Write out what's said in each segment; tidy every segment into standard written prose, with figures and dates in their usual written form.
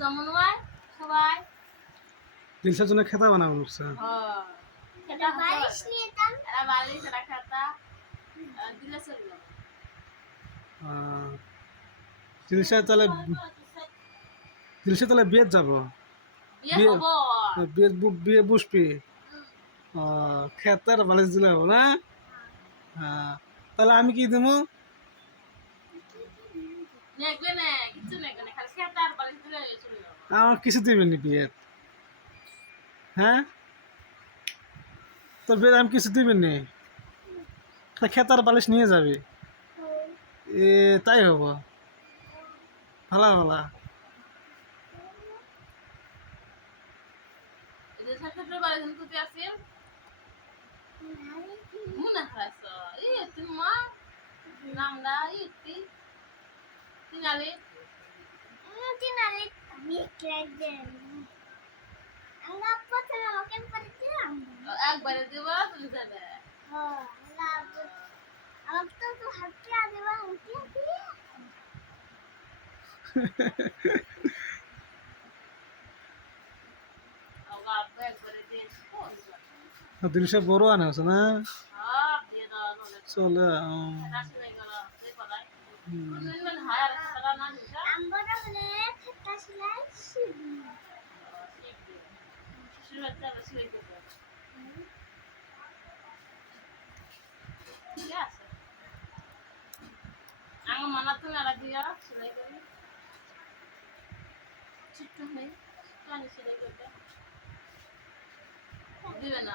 যেমন হয় সবাই দিলশার জন্য খেতা বানাবো বলছে। খেতা বালিশ নিয়ে যেতাম, এরা বালিশ এরা খেতা দিলে চলবে। দিলশা তাহলে বিয়ে যাব, বিয়ে বিয়ে হবো বিয়ে বিয়ে বসবি। খেতার বালিশ দিলে হবো না। তাহলে আমি কি দেবো? নেগলে না কিছু নেগলে না, খালি খেতা আর বালিশ দিলে চলে যাবো। আমার কিছু দিবেন বিয়ে? হ্যাঁ, তোর বিয়ে আমি কিছু দিবেন নি, খেতার বালিশ নিয়ে যাবে। এ তাই হবো, ভালা ভালা। এদের সাথে বালিশ তুই আসিল মনে খাইছ ই তুমি মা নামডা ইতি তিনালি তিনালি মিক্লাইডে আমরা প্রথমে ওকে পড়ছিলাম একবারে দেব তুমি যাবে হ্যাঁ আমরা তো হাতে দেব উঠে দিয়ে আবার একবারে দিয়ে দিলশা বড় আনা আছে না, সব দিয়ে দাও চলে। আমার মানা তুমি আর দিয়া সেলাই করি ছোট্ট নেই কানে সেলাই করতে দিবে না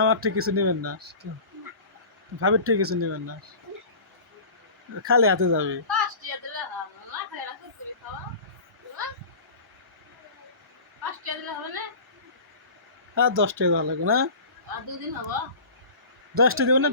আমার ঠিক কিছু নেবেন না, ভাবির ঠিক কিছু নেবেন না, খালি হাতে যাবে। 5 টাকা দিলে হবে না, খালি রাখো তুমি খাওয়া 5 টাকা দিলে হবে না। আর 10 টাকা দেওয়া লাগবে না, আর 2 দিন হবে 10 টাকা দেবেন না।